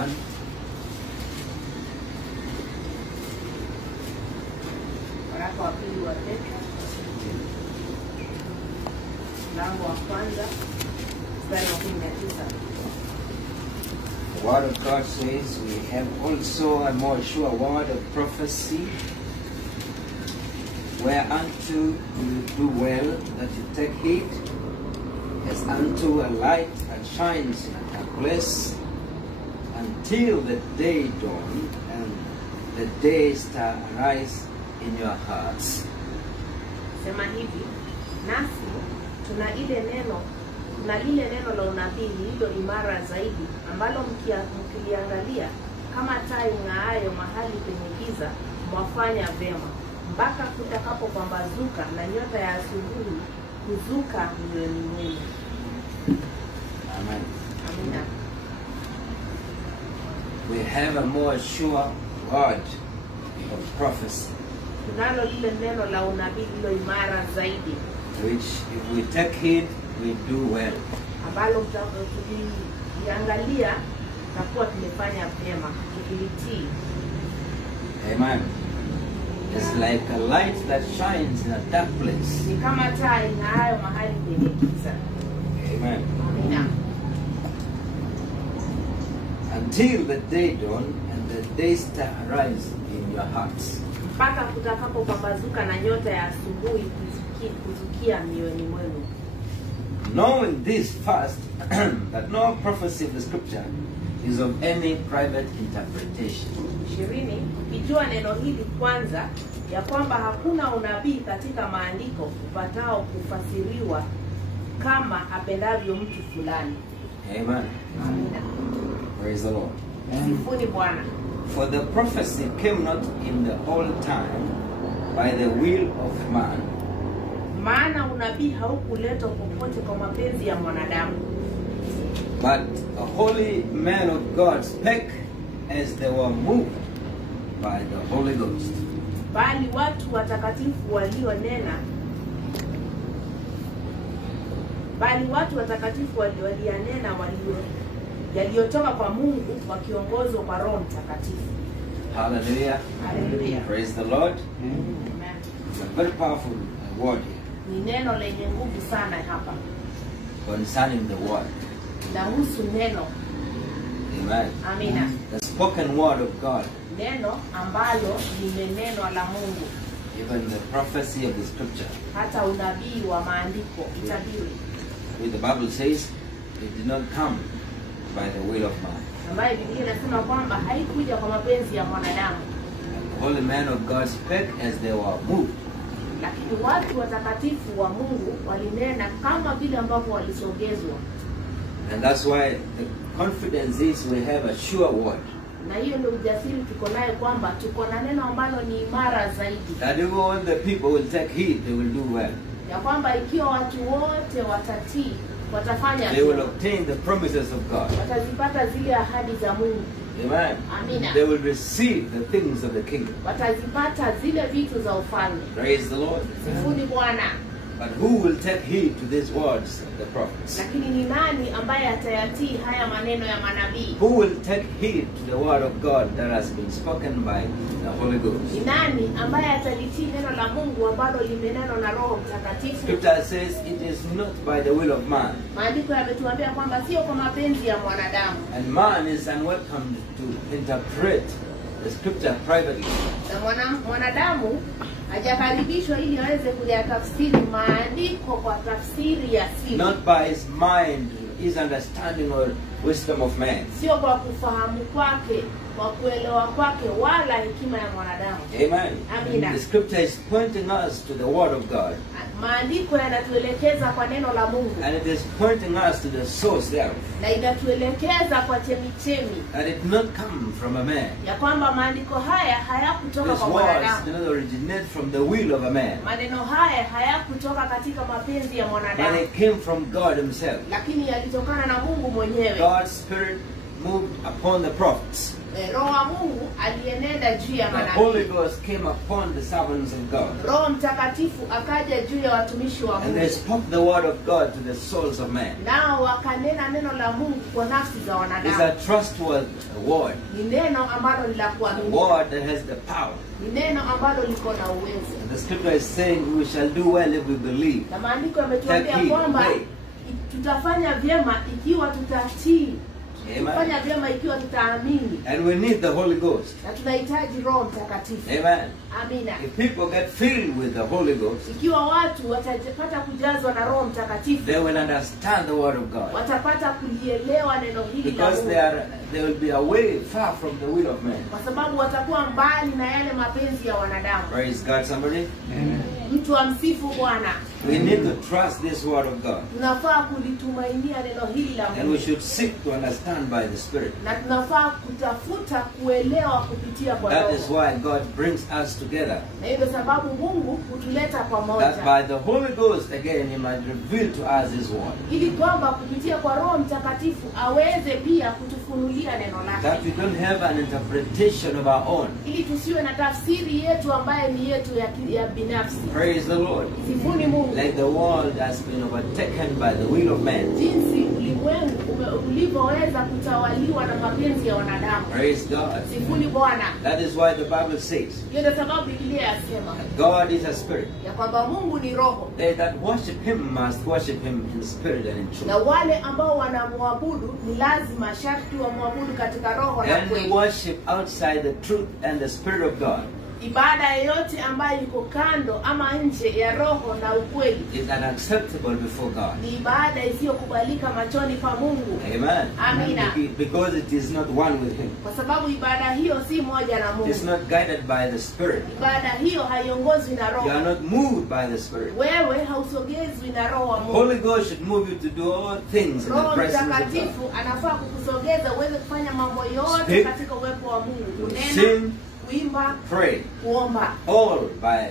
1. Waraka wa pili wa Petro mlango wa kwanza mstari wa 19. The word of God says, we have also a more sure word of prophecy, whereunto you do well that you take heed, as unto a light that shines in a dark place, until the day dawn and the day star arise in your hearts. Sema hivi, nasi tuna lile neno la unabii lililo imara zaidi, ambalo mkiliangalia kama taa ing'aayo mahali penye giza, mwafanya vema, mpaka kutakapopambazuka na nyota ya asubuhi kuzuka mioyoni mwenu. Amen. Amina. We have a more sure word of prophecy, Tunalo lile neno la unabii lililo imara zaidi, which if we take heed, we do well. ambalo mtakapoangalia takuwa tumefanya vyema tukilitii. Amen. It's like a light that shines in a dark place. Ni kama taa ing'aayo mahali penye giza. Amen. Amina. Until the day dawn and the day star arise in your hearts. Mpaka kutakapopambazuka na nyota ya asubuhi kuzukia mioyoni mwenu. Knowing this first, that no prophecy of the scripture is of any private interpretation. 20. Kijua neno hili kwanza, ya kwamba hakuna unabii katika maandiko upatao kufasiriwa kama apendavyo mtu fulani. Amen. Amina. Praise the Lord. Sifuni Bwana. For the prophecy came not in the old time by the will of man, Maana unabii haukuletwa popote kwa mapenzi ya mwanadamu, but a holy man of God spake as they were moved by the Holy Ghost. bali watu watakatifu walianena yaliyotoka kwa Mungu wakiongozwa kwa Roho Mtakatifu. Hallelujah. Hallelujah. Praise the Lord. Amen. It's a very powerful word here Ni neno lenye nguvu sana hapa. concerning the word. Nahusu neno. Amen. Amina. The spoken word of God, Neno ambalo limenenwa la Mungu. even the prophecy of the scripture. Hata unabii wa maandiko, utabiri. The Bible says it did not come by the will of man. Ambaye Biblia inasema kwamba haikuja kwa mapenzi ya mwanadamu. The holy man of God spake as they were moved. Lakini watu watakatifu wa Mungu walinena kama vile ambavyo walisogezwa. And that's why the confidence is we have a sure word. Na hiyo ndio ujasiri tuko naye kwamba tuko na neno ambalo ni imara zaidi. That if all the people will take heed, they will do well. Ya kwamba ikiwa watu wote watatii, watafanya They will vyema. obtain the promises of God. Watazipata zile ahadi za Mungu. Amen. Amina. They will receive the things of the kingdom. Watazipata zile vitu za ufalme. Praise the Lord. Sifuni Bwana. But who will take heed to these words of the prophets? Lakini ni nani ambaye atayatii haya maneno ya manabii? Who will take heed to the word of God that has been spoken by the Holy Ni Ghost? nani ambaye atalitii neno la Mungu ambalo limenenwa na Roho Mtakatifu? Scripture says it is not by the will of man. Maandiko yametuambia kwamba sio kwa mapenzi ya mwanadamu. And man is unwelcome to interpret the scripture privately. Na mwanadamu hajakaribishwa ili aweze kuyatafsiri maandiko kwa tafsiri ya siri. Not by his mind, his understanding or wisdom of man. Sio kwa kufahamu kwake, kwa kuelewa kwake, wala hekima ya mwanadamu. Amen. Amina. The scripture is pointing us to the word of God. Maandiko yanatuelekeza kwa neno la Mungu. And it is pointing us to the source thereof. Na inatuelekeza kwa chemichemi. That it not come from a man. Ya kwamba maandiko haya hayakutoka These kwa words mwanadamu. did not originate from the will of a man. Maneno haya hayakutoka katika mapenzi ya But mwanadamu. it came from God himself. Lakini yalitokana na Mungu mwenyewe. God's spirit moved upon the prophets. Roho wa Mungu alienenda juu ya The Holy manabii. Ghost came upon the servants of God. Roho Mtakatifu akaja juu ya watumishi wa And Mungu. they spoke the word of God to the souls of men. Nao wakanena neno la Mungu kwa nafsi za It's wanadamu. a trustworthy word. Ni neno ambalo ni la A kuaminika. word that has the power. Ni neno ambalo liko na uwezo. And the scripture is saying we shall do well if we believe. Na maandiko yametuambia Take heed, kwamba obey. tutafanya vyema ikiwa tutatii. Amen. Tutafanya vyema ikiwa tutaamini. And we need the Holy Ghost. Na tunahitaji Roho Mtakatifu. Amen. Amina. If people get filled with the Holy Ghost, Ikiwa watu watapata kujazwa na Roho Mtakatifu, they will understand the word of God. watapata kulielewa neno hili la Because Mungu. they will be away far from the will of man. Kwa sababu watakuwa mbali na yale mapenzi ya wanadamu. Praise God, somebody. Mtu amsifu Bwana. We need to trust this word of God. Tunafaa kulitumainia neno hili la And we Mungu. should seek to understand by the Spirit. Na tunafaa kutafuta kuelewa kupitia kwa That is Roho. why God brings us together. Na hiyo ndio sababu Mungu hutuleta That pamoja. by the Holy Ghost, again, He might reveal to us His word. Ili kwamba kupitia kwa Roho Mtakatifu aweze pia kutufunulia neno That lake. we don't have an interpretation of our own. Ili tusiwe na tafsiri yetu ambayo ni yetu ya binafsi. Praise the Lord. Sifuni Mungu. Like the world has been overtaken by the will of man. Jinsi ulimwengu ulivyoweza kutawaliwa na mapenzi ya wanadamu. Praise God. Sifuni Bwana. That is why the Bible says Hiyo ndio sababu Biblia yasema that God is a spirit. ya kwamba Mungu ni roho. They that worship Him must worship Him in spirit and in Na truth. wale ambao wanamwabudu ni lazima sharti wamwabudu katika roho na And kweli. worship outside the truth and the spirit of God Ibada yoyote ambayo iko kando ama nje ya roho na ukweli is unacceptable before God. ni ibada isiyokubalika machoni pa Mungu. Amen. Amina. Because it is not one with Him. Kwa sababu ibada hiyo si moja na It is Mungu. not guided by the Spirit. Ibada hiyo haiongozwi na You roho. are not moved by the Spirit. Wewe hausogezwi na roho wa Mungu. Holy Ghost should move you to do all things in the Roho presence of God. Mtakatifu anafaa kukusogeza uweze kufanya mambo yote Speak. katika uwepo wa Mungu. Kunena, Sing, kuimba, pray. kuomba. All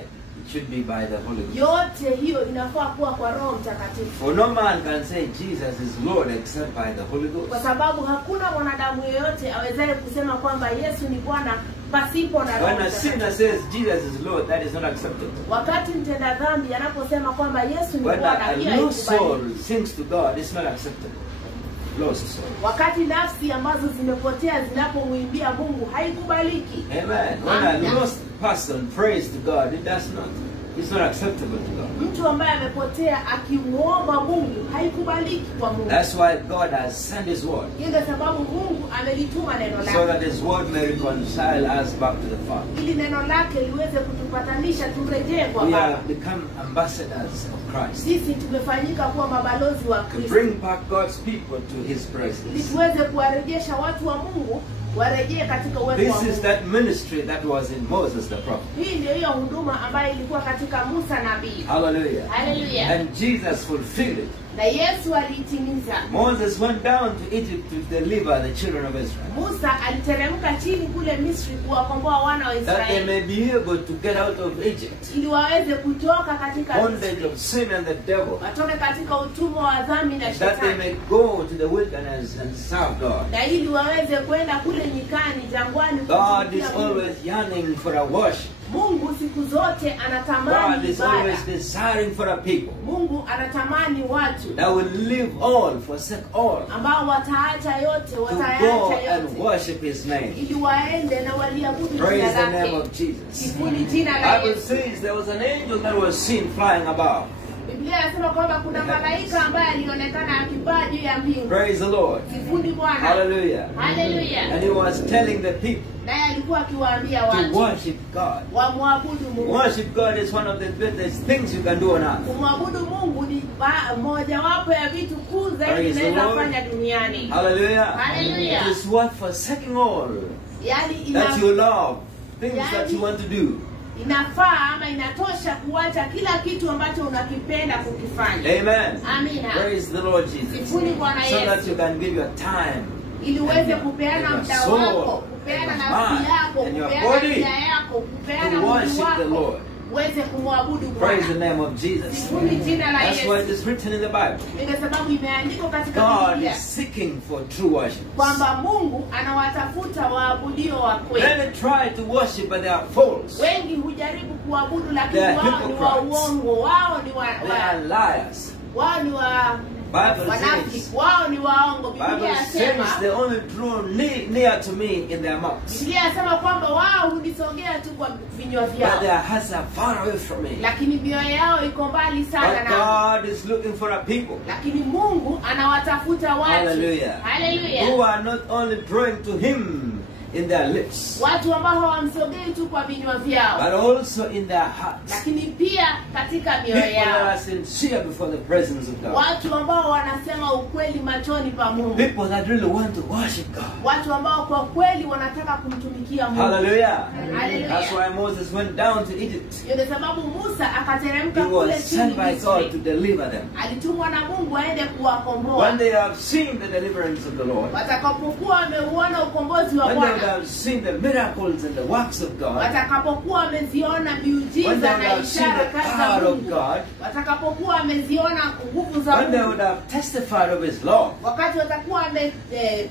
it should be by the Holy Ghost. Yote hiyo inafaa kuwa kwa Roho Mtakatifu. For no man can say Jesus is Lord except by the Holy Kwa Ghost. sababu hakuna mwanadamu yeyote awezaye kusema kwamba Yesu ni Bwana pasipo na Roho When a sinner Mtakatifu. says Jesus is Lord, that is not accepted. Wakati mtenda dhambi anaposema kwamba Yesu ni When Bwana, a hiyo lost soul haikubaliki. sings to God, it's not accepted. Lost soul. Wakati nafsi ambazo zimepotea zinapomwimbia Mungu haikubaliki. Amen. When a Amen. lost person prays to God, it's not acceptable to God. Mtu ambaye amepotea akimuomba Mungu haikubaliki kwa Mungu. That's why God has sent His word, Hiyo ndio sababu Mungu amelituma neno so that lake His word may reconcile us back to the Father. ili neno lake liweze kutupatanisha turejee kwa We Baba. have become ambassadors of Christ Sisi tumefanyika kuwa mabalozi wa to Kristo bring back God's people to His ili presence. tuweze kuwarejesha watu wa Mungu warejee katika uwepo wa This is Mungu. that ministry that was in Moses the prophet. Hii ndio hiyo huduma ambayo ilikuwa katika Musa nabii. Hallelujah. Hallelujah. And Jesus fulfilled it. Na Yesu aliitimiza. Moses went down to Egypt to deliver the children of Israel, Musa aliteremka chini kule Misri kuwakomboa wana wa that they Israeli may be able to get out of Egypt, ili waweze kutoka katika bondage Misri, of sin and the devil, watoke katika utumwa wa dhambi na that they shetani, may go to the wilderness and serve God. na ili waweze kwenda kule nyikani jangwani God is kumtumikia Mungu. always yearning for a worship. Mungu siku zote God anatamani is ibada. always desiring for a people Mungu anatamani watu that will leave all, forsake all, ambao wataacha yote, to go wataacha and yote worship His name. ili waende na waliabudu Praise jina the name lake. of Jesus. Sifuni jina la Bible Yesu. says there was an angel that was seen flying above. Biblia inasema kwamba kuna malaika ambaye alionekana akipaa juu ya mbingu. Praise the Lord. Sifuni Bwana. Hallelujah. Hallelujah. And He was telling the people Naye alikuwa akiwaambia to watu worship God. wamwabudu Mungu. Worship God is one of the greatest things you can do on earth. Kumwabudu Mungu ni mojawapo ya vitu kuu zaidi Praise the unaweza Lord. kufanya duniani. Hallelujah. Hallelujah. It is worth forsaking all Yaani that you love, things that you want to do. inafaa ama inatosha kuacha kila kitu ambacho unakipenda kukifanya. Amen. Amina. Praise the Lord Jesus. Sifuni Bwana So that Yesu. you can give your time, Ili uweze kupeana and your muda soul, wako, kupeana and your nafsi mind, yako, and your kupeana body nia yako, kupeana to mwili worship the wako Lord. uweze kumwabudu Praise the Bwana. name of Jesus. Sifuni jina la That's why Yesu. it is written in the Bible. Ndio sababu imeandikwa katika God Biblia is seeking for true worship. kwamba Mungu anawatafuta waabudio wa kweli. Many try to worship, but they are false. Wengi hujaribu kuabudu lakini They are wao ni wa hypocrites. uongo, wao ni They are liars. wao ni wa Bible wanafiki, says, wao ni waongo. Biblia Bible yasema, says they only draw near to me in their mouths, Biblia yasema kwamba wao hunisongea tu kwa vinywa but vyao, their hearts are far away from me. lakini mioyo yao iko mbali sana But na. God is looking for a people Lakini Mungu anawatafuta watu. Hallelujah. Hallelujah. who are not only drawing to Him in their lips, Watu ambao hawamsogei tu kwa vinywa vyao, but also in their hearts. lakini pia katika mioyo People that yao. are sincere before the presence of God. Watu ambao wanasema ukweli machoni pa Mungu. People that really want to worship God. Watu ambao kwa kweli wanataka kumtumikia Mungu. Hallelujah. Hallelujah. That's why Moses went down to Egypt. Ndio sababu Musa akateremka He kule was chini sent by God to Misri. deliver them. Alitumwa na Mungu aende kuwakomboa. When they have seen the deliverance of the Lord, Watakapokuwa wameuona ukombozi wa when they Bwana, have seen the miracles and the works of God, watakapokuwa wameziona when they miujiza na have seen ishara the kazi za power of Mungu, God, watakapokuwa wameziona nguvu za when they would Mungu, have testified of His love wakati watakuwa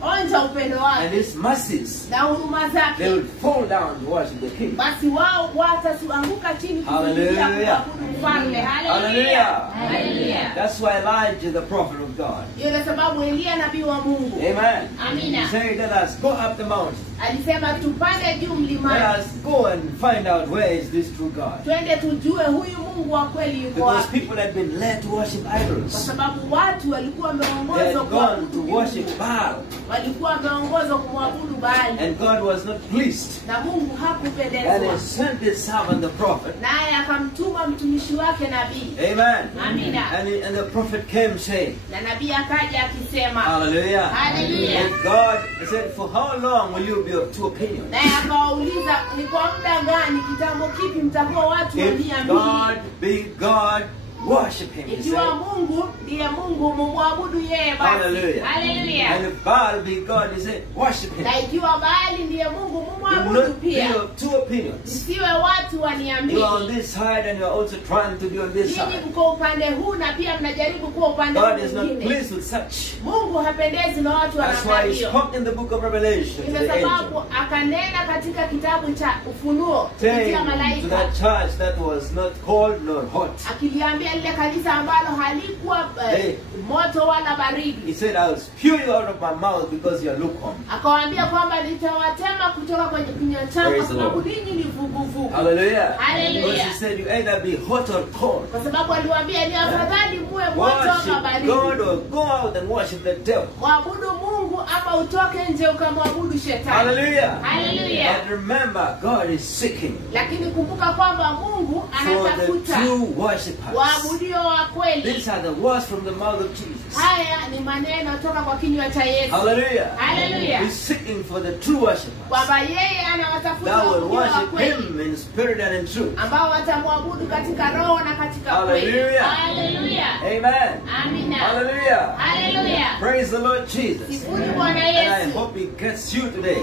wameonja upendo and wake His mercies, na huruma they zake, will fall down to worship the King. basi wao watatuanguka chini Hallelujah. kuabudu mfalme. Hallelujah. Hallelujah. That's why Elijah, the prophet of God, Hiyo ndio sababu Elia nabii wa Mungu amen, Amina. said, let us go up the mountain. alisema tupande juu Let mlimani, us go and find out where is this true God. twende tujue huyu Mungu wa kweli yuko Because wapi, people had been led to worship kwa idols. sababu watu walikuwa They wameongozwa had gone kuabudu to miungu. worship Baal. Walikuwa wameongozwa kumwabudu Baali, And God was not pleased. na Mungu And hakupendezwa, He sent His servant, the prophet. naye akamtuma mtumishi wake nabii. Amen. Amina. And the prophet came saying, Na nabii akaja akisema, hallelujah. Hallelujah. And God said, for how long will you be of two opinions? naye akawauliza ni kwa muda gani, kitambo kipi mtakuwa watu wa If nia God mbili? be God, worship Him. He Ikiwa said. Mungu ndiye Mungu, mumwabudu yeye basi. Hallelujah. Hallelujah. And if Baal be God, He said, worship Him. Na ikiwa Baali ndiye Mungu, Do mumwabudu not be pia. of two opinions. Msiwe watu wa nia You are on mbili. this side and you are also trying to be on this Ninyi side. mko upande huu na pia mnajaribu kuwa upande God is not mwingine. pleased with such. Mungu hapendezi na watu wa That's namna why He hiyo. spoke in the book of Revelation to Ndio the sababu angel, akanena katika kitabu cha Ufunuo kupitia saying to malaika, that church that was not cold nor hot. akiliambia lile kanisa ambalo halikuwa Hey. moto wala He baridi, said, I will spew you out of my mouth because you are lukewarm. akawaambia kwamba nitawatema kutoka kwenye kinywa changu Praise kwa the sababu Lord. ninyi ni vuguvugu. Hallelujah. Hallelujah. Because He said, you either be hot or cold. Kwa sababu aliwaambia ni afadhali muwe moto ama Worship baridi, God or go out and worship the devil. mwabudu Mungu ama utoke nje ukamwabudu shetani. Hallelujah. Hallelujah. But remember, God is seeking Lakini kumbuka kwamba Mungu for the anatafuta true worshippers. waabudio wa kweli. These are the words from the mouth of Jesus. Haya ni maneno toka kwa kinywa cha Yesu. Hallelujah. Hallelujah. He's seeking for the true worshippers Kwamba yeye anawatafuta that will waabudio wa worship kweli Him in spirit and in truth. ambao watamwabudu katika roho na katika kweli. Hallelujah. Hallelujah. Amen. Amina. Hallelujah. Hallelujah. Praise the Lord Jesus. Sifuni Bwana And I Yesu. hope He gets you today.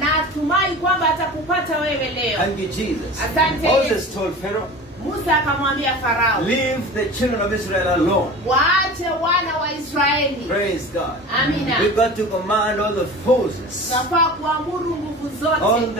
Natumai kwamba atakupata wewe leo. Thank you, Jesus. Asante Moses told Pharaoh, Musa akamwambia Farao, leave the children of Israel alone. waache wana wa Israeli. Praise God. Amina. We've got to command all the forces, Tunafaa kuamuru nguvu all zote,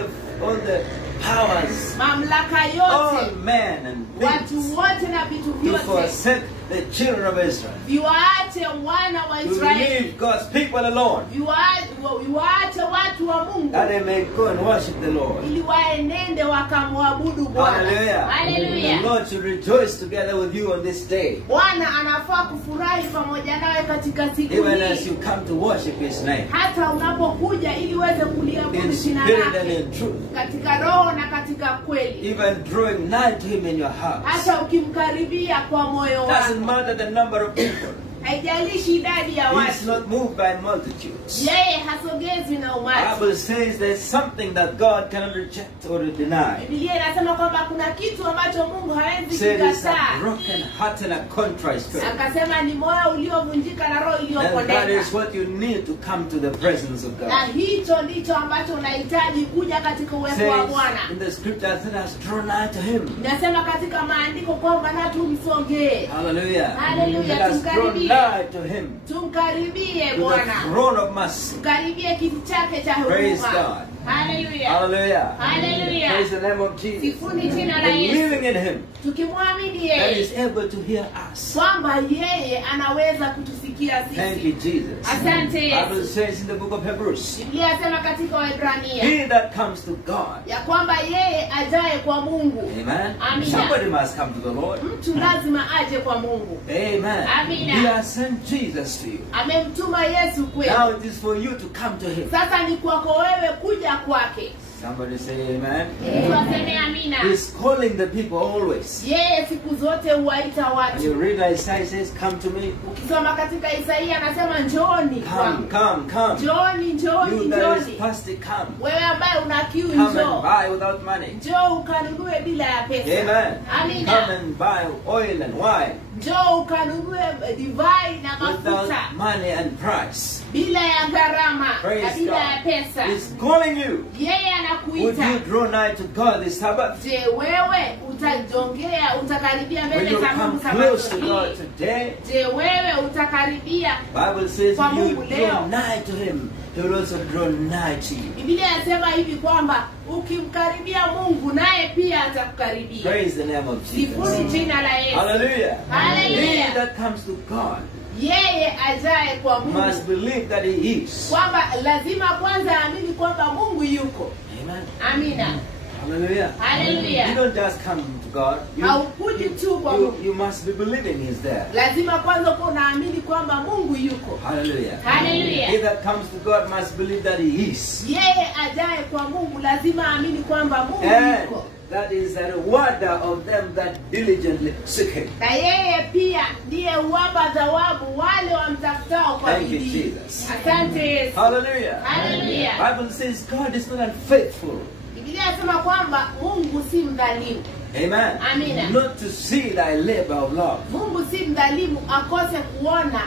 the powers, mamlaka all yote, men and watu things wote na vitu to vyote forsake the children of Israel. viwaache wana wa To Israeli, leave God's people alone, viwaache watu wa Mungu that they may go and worship the Lord. ili waenende wakamwabudu Bwana. Hallelujah. Hallelujah. The Lord should rejoice together with you on this day, Bwana anafaa kufurahi pamoja nawe katika siku even as hii, you come to worship His name hata unapokuja ili uweze kuliabudu in jina spirit and lake in truth, katika roho na katika kweli, even drawing nigh to Him in your heart. hata ukimkaribia kwa moyo Doesn't wako. matter the number of people. haijalishi idadi ya He's watu. not moved by multitudes. Yeye hasogezwi na The umati. Bible says there's something that God cannot reject or deny. Biblia inasema kwamba kuna kitu ambacho Mungu hawezi Said it's a kukataa. broken heart and a contrite spirit. Akasema ni moyo uliovunjika na roho And that iliyopondeka. is what you need to come to the presence of Na God. hicho ndicho ambacho unahitaji kuja katika uwepo wa Says Bwana. in the scripture, let us draw nigh to Him. Nasema katika maandiko kwamba na tumsongee. Hallelujah. Hallelujah. Let us draw nigh to Him. Tumkaribie To the Bwana. throne of mercy. Tukaribie kiti chake cha Praise huruma. God. Hallelujah. Hallelujah. Hallelujah. Praise the name of Jesus. Sifuni jina la And Yesu. living in Him, Tukimwamini that yeye is able to hear us. kwamba yeye anaweza kutusikia Thank sisi. you, Jesus. Asante Bible Yesu. says in the book of Hebrews, Biblia inasema katika Waebrania he that comes to God. ya kwamba yeye ajaye kwa Mungu. Amen. Amina. Somebody must come to the Lord. Mtu lazima aje kwa Mungu. Amen. Amina. He has sent Jesus to you. Amemtuma Yesu kwetu. Now it is for you to come to Him. Sasa ni kwako wewe kuja kwake. Somebody say amen. Mtu aseme amina. He's calling the people always. Yeye siku zote huwaita When watu. you read Isaiah, says, come to me. Ukisoma katika Isaia anasema njooni Come, kwangu. come. Njooni, njooni, You that is njooni. thirsty, come. Wewe ambaye una kiu Come and njoo. buy without money. Njoo ukanunue bila ya pesa. Amen. Amina. Come and buy oil and wine Njoo ukanunue divai na mafuta without money and price. bila ya gharama na Praise bila ya God. pesa. He's calling you. Yeye Would anakuita. you draw nigh to God this Sabbath? Je, wewe utajongea, utakaribia Will mbele you za come Mungu close to sabato God hii? today? Je, wewe utakaribia? Bible says Kwa if you Mungu draw leo. nigh to Him, He will also draw nigh to you. Biblia inasema hivi kwamba ukimkaribia Mungu naye pia atakukaribia. Praise the name of Sifuni Jesus. jina la Yesu. Hallelujah. Hallelujah. He that comes to God Yeye ajaye kwa must Mungu believe that He is. kwamba lazima kwanza aamini kwamba Mungu yuko. Amen. Amina. Hallelujah. Hallelujah. You don't just come to God. Haukuji tu kwa Mungu. You must be believing He's there. Lazima kwanza kuwa unaamini kwamba Mungu yuko. Hallelujah. Hallelujah. He that comes to God must believe that He is. Yeye ajaye kwa Mungu lazima aamini kwamba Mungu And yuko. that is the rewarder of them that diligently seek Him. Na yeye pia ndiye huwapa thawabu wale wamtafutao kwa Thank you, bidii. Jesus. Asante Yesu. Hallelujah. Hallelujah. Bible says God is not unfaithful. Biblia inasema kwamba Mungu si mdhalimu. Amen. Amina. Not to see thy labor of love. Mungu si mdhalimu akose kuona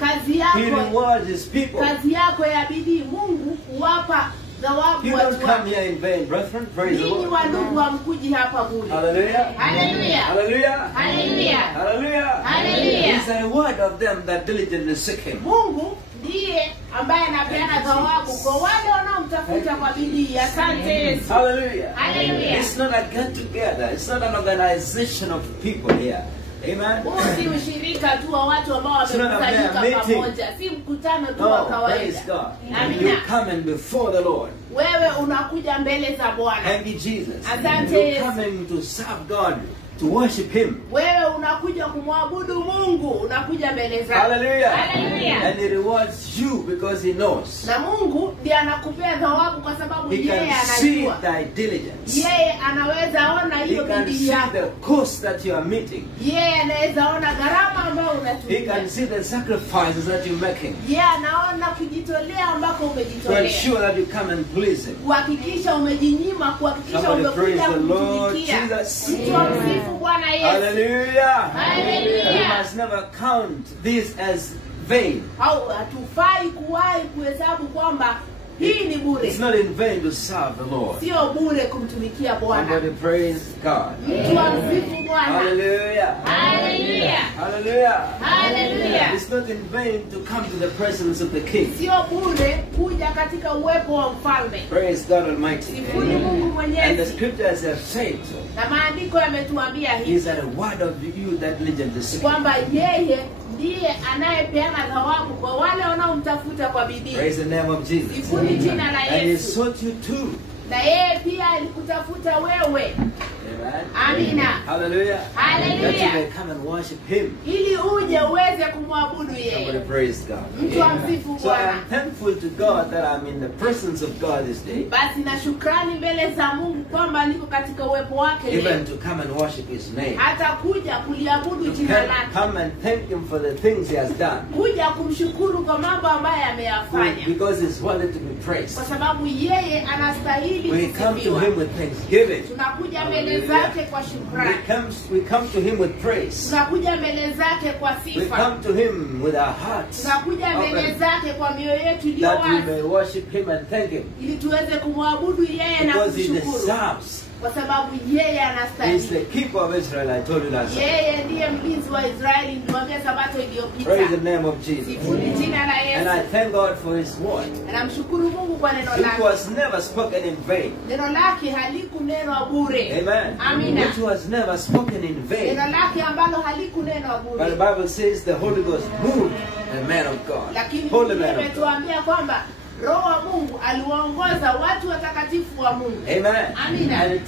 kazi He yako, rewards His people. kazi yako ya bidii. Mungu huwapa thawabu You don't watu come wake. here in vain, brethren. Praise the Ninyi Lord. wandugu hamkuji hapa bure. Hallelujah. Hallelujah. Hallelujah. Hallelujah. Hallelujah. Hallelujah. He's the reward of them that diligently seek Him. Mungu ndiye ambaye anapeana thawabu kwa wale wanaomtafuta kwa bidii. Asante Yesu. Hallelujah. Hallelujah. It's not a get together. It's not an organization of people here. Amen. Huu si ushirika tu wa watu ambao It's not a mere wamekusanyika meeting. pamoja, si mkutano tu wa No, praise kawaida. God. You Amina. come in before the Lord. Wewe unakuja mbele za Bwana. Thank you, Jesus. Asante You're Yesu. coming to serve God, to worship Him. Wewe unakuja kumwabudu Mungu, unakuja mbele zake. Hallelujah. Hallelujah. And He rewards you because He knows. Na Mungu ndiye anakupea thawabu kwa sababu He yeye can see anajua. thy diligence. Yeye anaweza ona He hiyo can bidii see yako. the cost that you are meeting. Yeye anaweza ona gharama ambayo He unatumia. can see the sacrifices that you're making Yeye anaona kujitolea ambako to umejitolea. ensure that you come and please Him. Kuhakikisha umejinyima, kuhakikisha Somebody umekuja praise the Lord kumtumikia. Jesus. Mtu wa msifu Bwana Yesu. Hallelujah. Hallelujah. You must never count this as vain. Hatufai kuwahi kuhesabu kwamba hii ni bure. It's not in vain to serve the Lord. Sio bure kumtumikia Bwana. Somebody praise God. Mtu wa msifu Bwana. Hallelujah. Hallelujah. Hallelujah. Hallelujah. It's not in vain to come to the presence of the King. Sio bure kuja katika uwepo wa mfalme. Praise God Almighty. Sifuni Mungu And the Mwenyezi. scriptures have said so. Na maandiko yametuambia He's hivi a reward of you that diligently seek. kwamba yeye ndiye anayepeana thawabu kwa wale wanaomtafuta kwa bidii. Praise the name of Jesus. Sifuni jina la And He Yesu. sought you too. Na yeye pia alikutafuta wewe. Amen. Amina. Hallelujah. Hallelujah. That you may come and worship Him. Ili uje uweze kumwabudu Somebody yeye. praise God. Mtu amsifu So Bwana. I'm thankful to God that I'm in the presence of God this day. Basi na shukrani mbele za Mungu kwamba niko katika uwepo wake leo. Even to come and worship His name. Hata kuja kuliabudu jina lake. Come and thank Him for the things He has done. Kuja kumshukuru kwa mambo ambayo ameyafanya. Because He's worthy to be praised. Kwa sababu yeye anastahili We come to kusifiwa. Him with thanksgiving. Tunakuja mbele zake kwa shukrani. We come to Him with praise. Tunakuja mbele zake kwa We sifa. come to Him with our hearts Tunakuja mbele open, zake kwa mioyo yetu iliyo that we wazi. may worship Him and thank Him. Ili tuweze kumwabudu yeye na Because He kumshukuru. deserves. Kwa sababu yeye He's the anastahili. keeper of Israel, I told you last time. Yeye ndiye mlinzi wa Israeli, nilimwambia sabato iliyopita. Praise the name of Jesus. Sifuni jina la And I Yesu. thank God for His word. Namshukuru Mungu kwa neno It lake. was never spoken in vain. Neno lake halikunenwa bure. Amen. Amina. Which was never spoken in vain. Neno lake ambalo halikunenwa But the bure. Bible says the Holy Ghost moved the man of God. Lakini Holy Biblia man of God. imetuambia kwamba Roho wa Mungu aliwaongoza watu watakatifu wa Mungu. Amen. Amina. And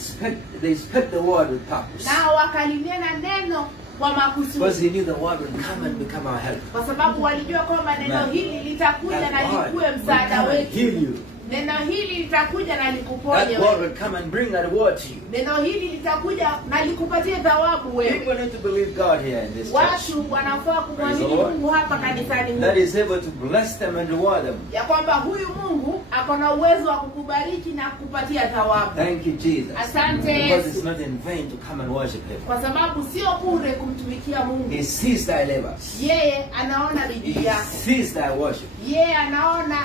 they spoke the word with purpose. Nao wakalinena neno kwa Because makusudi. He knew the word would come and become our help. Kwa sababu walijua kwamba neno Amen. hili litakuja That na word likuwe will msaada come and heal wetu. you. Neno hili litakuja na That likuponye word wewe. will come and bring that word to you. Neno hili litakuja na likupatie thawabu wewe. People need to believe God here in this church. Watu wanafaa kumwamini Praise the Lord. Mungu hapa kanisani That humu. is able to bless them and reward them. Ya kwamba huyu Mungu ako na uwezo wa kukubariki na kukupatia thawabu. Thank you, Jesus. Asante Because it's Yesu. not in vain to come and worship Him. Kwa sababu sio bure kumtumikia Mungu. He sees thy labors. Yeye anaona bidii He yako. sees thy worship. Yeye anaona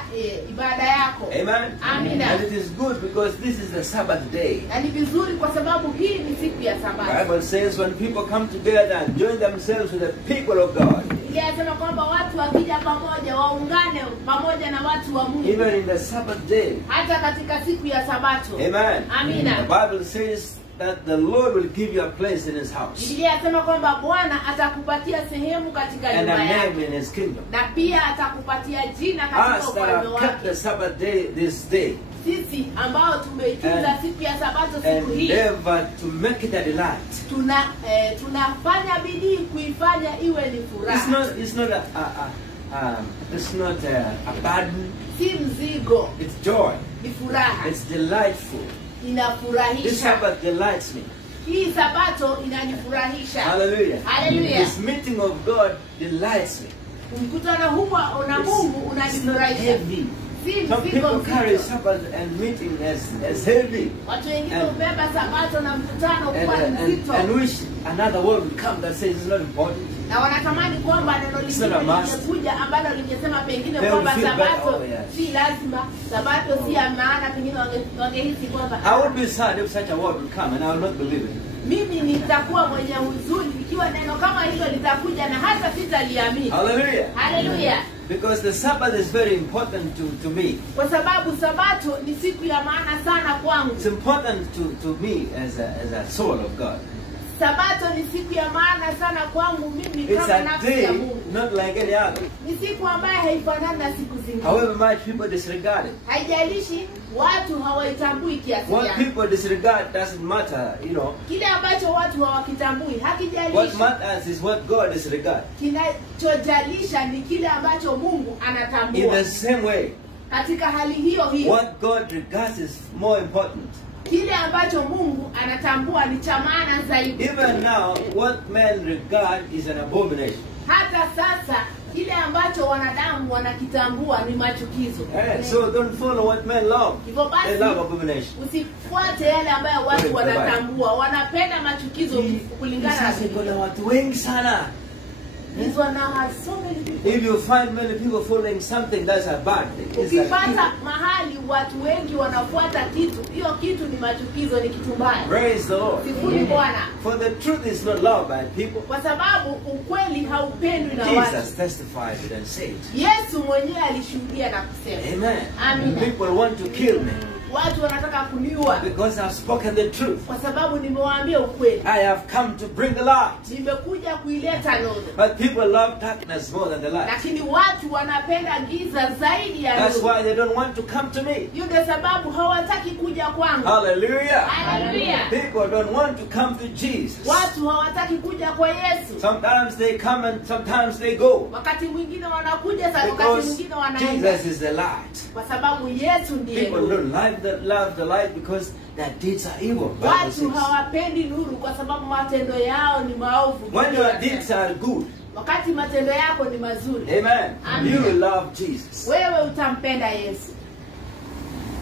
ibada yako. Amen. Amina. And it is good because this is the Sabbath day. Na ni vizuri kwa sababu hii ni siku ya The Sabato. Bible says when people come together and join themselves with the people of God, Biblia inasema kwamba watu wakija pamoja waungane pamoja na watu wa Mungu. even in the Sabbath day. Hata katika siku ya Sabato. Amen. Amina. The Bible says that the Lord will give you a place in His house Biblia inasema kwamba Bwana atakupatia sehemu katika and nyumba a yake. name in His kingdom. Na pia atakupatia jina katika Us that ufalme have kept wake. the Sabbath day this day Sisi ambao tumeitunza And- siku ya Sabato siku hii endeavor to make it a delight. tunafanya bidii kuifanya iwe ni furaha. It's not a burden. Si mzigo, It's joy. ni furaha. It's delightful. This Inafurahisha. Sabbath delights me. Hii Sabato inanifurahisha. Hallelujah. Hallelujah. This meeting of God delights me. Mkutano huu na Mungu It's not unanifurahisha. heavy. Si Some mzigo people carry mzito. Sabbath and meeting as heavy Watu wengine And- hubeba Sabato na mkutano and, kuwa and, mzito. and wish another word would come that says it's not important. Na wanatamani kwamba neno It's not a lingine must. lingekuja ambalo lingesema pengine They kwamba will feel better. Sabato Oh, yes. si lazima, Sabato si ya maana, pengine wangehisi kwamba I would be sad if such a word would come and I would not believe it. mimi nitakuwa mwenye huzuni ikiwa neno kama hilo litakuja na hata sitaliamini. Hallelujah. Haleluya! Because the Sabbath is very important to me. Kwa sababu Sabato ni siku ya maana sana kwangu. It's important to me as a soul of God. Sabato ni siku ya maana sana kwangu mimi It's kama a nafsi ya day Mungu. not like any other. Ni siku ambayo haifanani na siku zingine. However much people disregard it. Haijalishi watu hawaitambui kiasi What gani. people disregard doesn't matter, you know. Kile ambacho watu hawakitambui What hakijalishi. matters is what God disregards. Kinachojalisha ni kile ambacho Mungu In anatambua. the same way, Katika hali hiyo hiyo, what God regards is more important. kile ambacho Mungu anatambua ni cha maana zaidi. Even now, what men regard is an abomination. Hata sasa kile ambacho wanadamu wanakitambua ni machukizo. So don't follow what men love. Hivyo basi, They love abomination. usifuate yale ambayo watu wanatambua. Wanapenda machukizo kulingana na Sasa kuna watu wengi sana. hizo na so many people. If you find many people following something that's a bad thing, it's Ukipata mahali watu wengi wanafuata kitu, hiyo kitu ni machukizo, ni kitu mbaya. praise the Lord. Sifuni Bwana. For the truth is not loved by people. Kwa sababu ukweli haupendwi na watu. Jesus testified it and said, Yesu mwenyewe alishuhudia na kusema. Amen. Amina. People want to kill me. watu wanataka kuniua because I've spoken the truth. kwa sababu nimewaambia ukweli. I have come to bring the light. Nimekuja kuileta nuru. But people love darkness more than the light. Lakini watu wanapenda giza zaidi ya That's nuru. why they don't want to come to me. Hiyo ndio sababu hawataki kuja kwangu. Hallelujah. Hallelujah. People don't want to come to Jesus. Watu hawataki kuja kwa Yesu. Sometimes they come and sometimes they go. Wakati mwingine wanakuja, wakati Because mwingine wanaenda. Jesus is the light. Kwa sababu Yesu ndiye People nuru. don't love the light because their deeds are evil. Bible Watu says. hawapendi nuru kwa sababu matendo yao ni maovu. When your deeds are good, Wakati matendo yako ni mazuri, amen, Amen. you will love Jesus. wewe utampenda Yesu.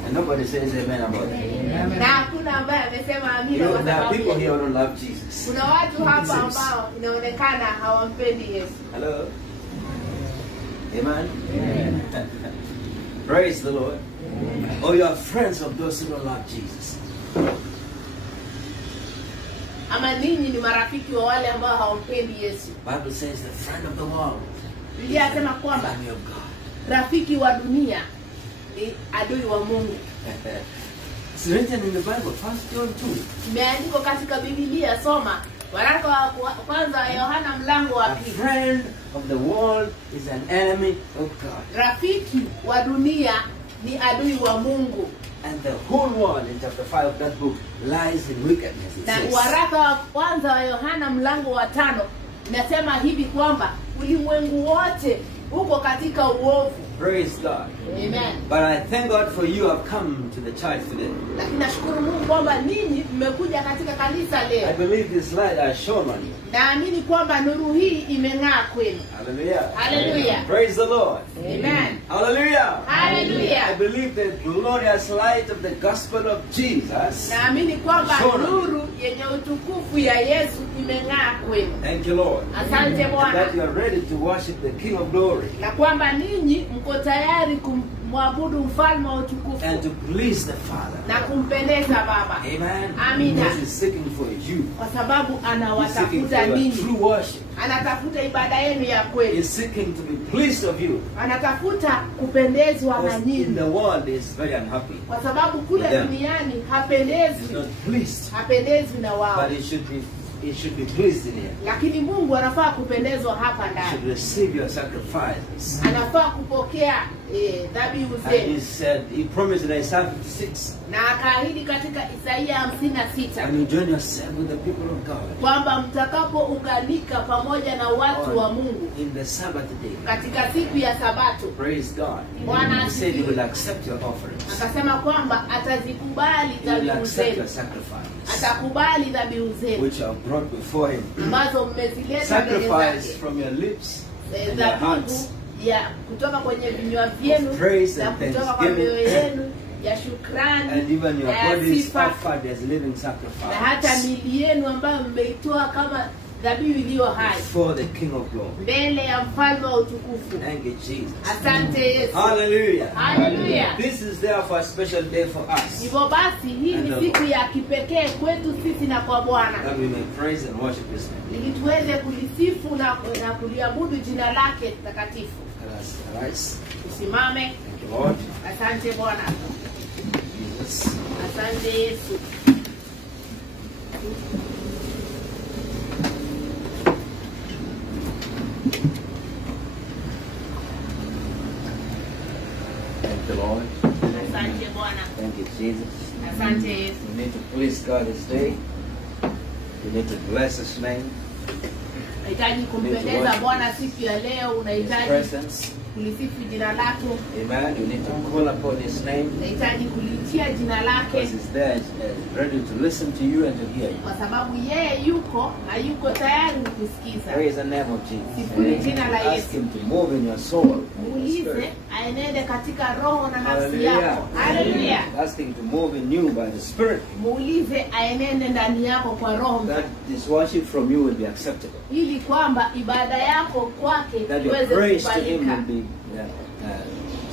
And nobody says amen about it. Na hakuna ambaye amesema You amina know, kwa there are sababu people here Yesu. who don't love Jesus. Kuna watu hapa It seems. ambao inaonekana hawampendi Yesu. Hello? Amen? Praise the Lord. Or you are friends of those who don't love Jesus. Ama ninyi ni marafiki wa wale ambao hawampendi Yesu. Bible says the friend of the world Biblia inasema is the kwamba enemy of God. rafiki wa dunia ni adui wa Mungu. It's written in the Bible, 1 John 2. Imeandikwa katika Biblia, soma waraka wa kwanza wa Yohana mlango wa A 2. friend of the world is an enemy of God. Rafiki wa dunia ni adui wa Mungu. And the whole world in chapter 5 of that book lies in wickedness. It Na says. waraka wa kwanza wa Yohana mlango wa 5 inasema hivi kwamba ulimwengu wote uko katika uovu. Praise God. Amen. But I thank God for you have come to the church today. Lakini nashukuru Mungu kwamba ninyi mmekuja katika kanisa I leo. believe this light has shone on you. Naamini kwamba nuru hii imeng'aa kwenu. Hallelujah. Hallelujah. Praise the Lord. Amen. Hallelujah. Hallelujah. I believe the glorious light of the gospel of Jesus. Naamini kwamba Shona. nuru yenye utukufu ya Yesu imeng'aa kwenu. Thank you, Lord. Asante And Bwana. that you are ready to worship the King of glory Na kwamba ninyi mko tayari kumwabudu mfalme wa utukufu and to please the Father. na kumpendeza Baba. Amen. Amina. Because he's seeking for you. Kwa sababu He's seeking anawatafuta for your ninyi. true worship. Anatafuta ibada yenu ya kweli. He's seeking to be pleased of you. Anatafuta kupendezwa na Because in nyinyi. the world is very unhappy. Kwa sababu kule Yeah. duniani He's hapendezwi, not pleased. hapendezwi na wao. But he should be pleased in here. Lakini Mungu anafaa kupendezwa hapa You should ndani. receive your sacrifices. Anafaa kupokea dhabihu And he zenu. said, he promised in Isaiah 56, Na akaahidi katika Isaia 56 and you join yourself with the people of God kwamba mtakapounganika pamoja na watu wa Mungu in the Sabbath day. katika siku ya Sabato, Praise God. Bwana He said he asifiwe. will accept your offerings. akasema kwamba atazikubali He will dhabihu accept zenu, your sacrifice, atakubali dhabihu zenu which are brought before him. ambazo mmezileta mbele Sacrifice zake, from your lips and your dhabihu hearts. ya kutoka kwenye vinywa vyenu Of praise na and kutoka kwa thanksgiving. mioyo yenu ya shukrani And even your na ya body is sifa, offered as living na hata sacrifice miili yenu ambayo mmeitoa kama dhabihu iliyo hai before the King of glory. mbele ya mfalme wa utukufu. Thank you, Jesus. Asante Yesu. Hallelujah. Hallelujah. This is therefore a special day for us, Hivyo basi hii ni siku ya kipekee kwetu sisi na kwa Bwana, that we may praise and worship His name. ili tuweze kulisifu na kuliabudu jina lake takatifu. Let us arise. Tusimame. Thank you, Lord. Asante Bwana. Jesus. Asante Yesu. Thank you, Lord. Asante Bwana. Thank you, Jesus. Asante Yesu. We need to please God this day. We need to bless His name, Unahitaji kumpendeza Bwana siku ya leo, His unahitaji presence. kulisifu jina lake, Amen. You need to call upon His name, unahitaji kulitia jina lake, because He's there, ready to listen to you and to hear you. kwa sababu yeye yuko na yuko tayari kukusikiza. Praise the name of Jesus. Sifuni jina la Ask Yesu. Him to move in your soul. In your Muulize spirit. aenende katika roho na nafsi Hallelujah. yako. Haleluya. Ask Him to move in you by the Spirit. Muulize aenende ndani yako kwa roho, That this worship from you will be acceptable. ili kwamba ibada yako kwake That your iweze praise to Him kubalika, will be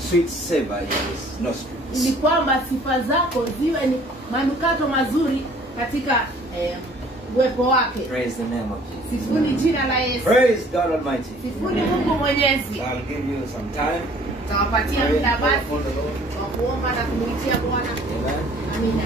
sweet savor in His nostrils. ili kwamba sifa zako ziwe ni manukato mazuri katika uwepo wake. Praise the name of Jesus. Sifuni jina la Yesu. Praise God Almighty. Sifuni Mungu Mwenyezi. I'll give you some time Tawapatia muda basi wa kuomba na kumuitia Bwana. Amina.